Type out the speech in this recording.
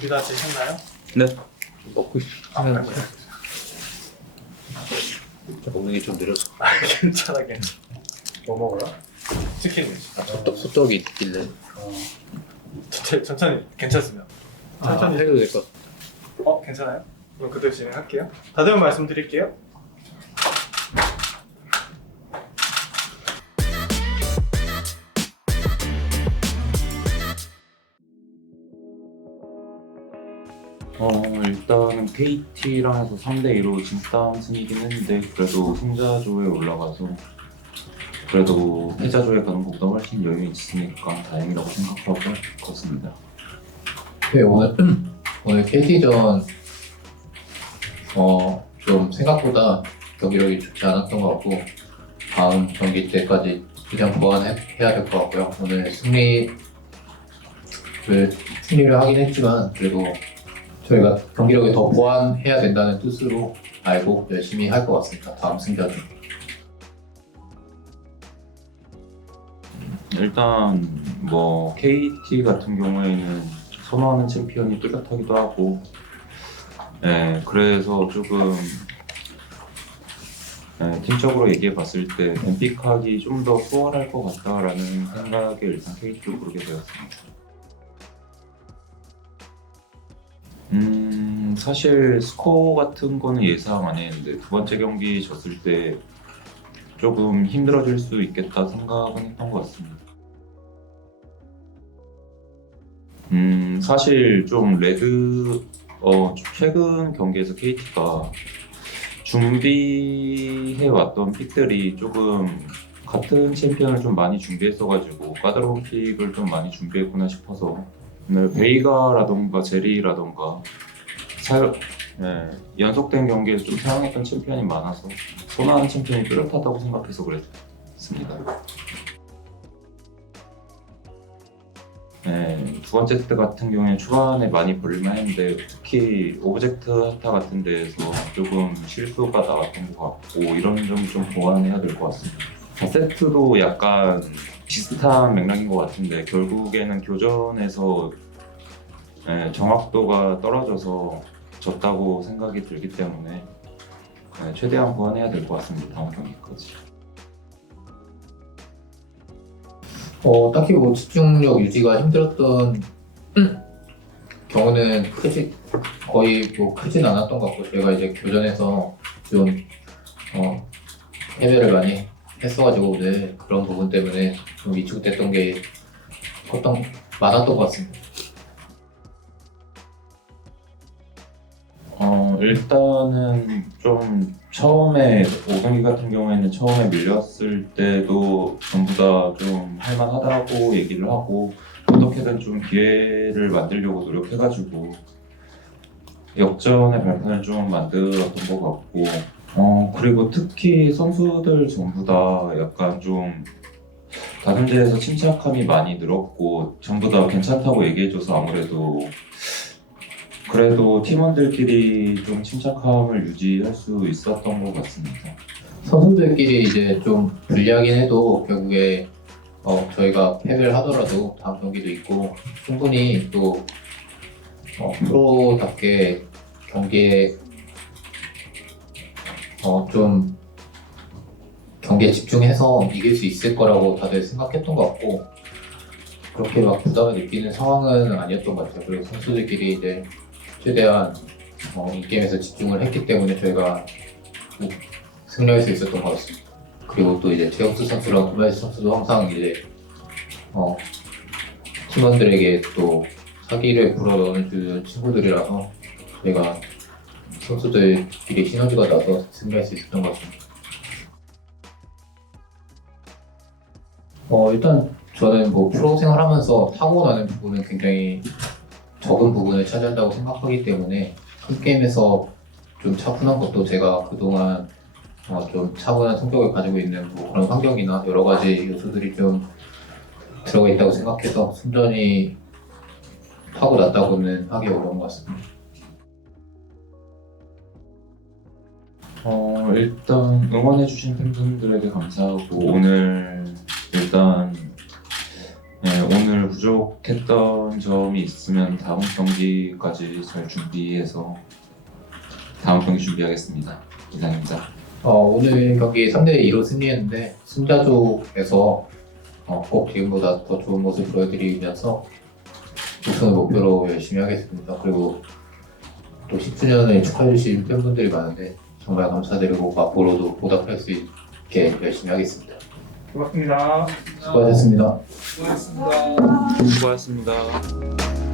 준비 다 되셨나요? 네. 먹고 있어요. 아니요. 먹는 게 좀 느려서. 괜찮아. 뭐 먹어요? 치킨. 소떡이 있길래. 천천히 괜찮으면. 천천히 해도 될 것 같아. 괜찮아요? 그럼 그대로 진행할게요. 다들 말씀드릴게요. 일단은 KT랑 해서 3대2로 진땀 승이긴 했는데 그래도 승자조에 올라가서 그래도 패자조에 가는 것보다 훨씬 여유 있으니까 다행이라고 생각하고 컸습니다. 네, 오늘 KT전 좀 생각보다 경기력이 좋지 않았던 것 같고 다음 경기 때까지 그냥 보완해야 될 것 같고요. 오늘 승리를 하긴 했지만 그래도 저희가 경기력을 더 보완해야 된다는 뜻으로 알고 열심히 할 것 같습니다. 다음 승자전. 일단 뭐 KT 같은 경우에는 선호하는 챔피언이 뚜렷하기도 하고 그래서 조금 팀적으로 얘기해 봤을 때 엠픽하기 좀 더 수월할 것 같다라는 생각에 일단 KT로 고르게 되었습니다. 사실 스코어 같은 거는 예상 안 했는데 두 번째 경기 졌을 때 조금 힘들어질 수 있겠다 생각은 했던 것 같습니다. 사실 좀 최근 경기에서 KT가 준비해 왔던 픽들이 조금 같은 챔피언을 좀 많이 준비했어가지고 까다로운 픽을 좀 많이 준비했구나 싶어서 오늘 베이가라던가 제리라던가 연속된 경기에서 좀 사용했던 챔피언이 많아서 선호하는 챔피언이 뚜렷하다고 생각해서 그랬습니다. 두 번째 세트 같은 경우에 초반에 많이 벌릴만 했는데 특히 오브젝트 하타 같은 데에서 조금 실수가 나왔던 것 같고 이런 점 좀 보완해야 될 것 같습니다. 4세트도 약간 비슷한 맥락인 것 같은데 결국에는 교전에서 정확도가 떨어져서 졌다고 생각이 들기 때문에 최대한 보완해야 될 것 같습니다. 다음 경기까지. 딱히 뭐 집중력 유지가 힘들었던 경우는 거의 뭐 크진 않았던 것 같고 저희가 이제 교전에서 좀 패배를 많이 했어가지고 네, 그런 부분 때문에 좀 위축됐던 게 많았던 것 같습니다. 일단은 좀 처음에 5경기 같은 경우에는 처음에 밀렸을 때도 전부 다 좀 할만하다고 얘기를 하고 어떻게든 좀 기회를 만들려고 노력해가지고 역전의 발판을 좀 만들었던 것 같고 그리고 특히 선수들 전부 다 약간 좀 다른 데에서 침착함이 많이 늘었고 전부 다 괜찮다고 얘기해줘서 아무래도 그래도 팀원들끼리 좀 침착함을 유지할 수 있었던 것 같습니다. 선수들끼리 이제 좀 불리하긴 해도 결국에 저희가 패배를 하더라도 다음 경기도 있고 충분히 또 프로답게 경기에 좀 경기에 집중해서 이길 수 있을 거라고 다들 생각했던 것 같고 그렇게 막 부담을 느끼는 상황은 아니었던 것 같아요. 그리고 선수들끼리 이제 최대한 이 게임에서 집중을 했기 때문에 저희가 승리할 수 있었던 것 같습니다. 그리고 또 이제 제우스 선수랑 구메스 선수도 항상 이제 팀원들에게 또 사기를 불어넣어주는 친구들이라서 저희가 선수들끼리 시너지가 나서 승리할 수 있었던 것 같습니다. 일단 저는 뭐 프로 생활하면서 타고나는 부분은 굉장히 적은 부분을 차지한다고 생각하기 때문에 큰 게임에서 좀 차분한 것도 제가 그동안 좀 차분한 성격을 가지고 있는 뭐 그런 환경이나 여러 가지 요소들이 좀 들어가 있다고 생각해서 순전히 타고났다고는 하기 어려운 것 같습니다. 일단 응원해주신 팬분들에게 감사하고 오늘 일단 오늘 부족했던 점이 있으면 다음 경기까지 잘 준비해서 다음 경기 준비하겠습니다. 이상입니다. 오늘 경기 3대2로 승리했는데 승자조에서 꼭 지금보다 더 좋은 모습 보여드리면서 우승을 목표로 열심히 하겠습니다. 그리고 또 10주년을 축하해주신 팬분들이 많은데 정말 감사드리고 앞으로도 보답할 수 있게 열심히 하겠습니다. 고맙습니다. 수고하셨습니다. 수고하셨습니다. 수고하셨습니다.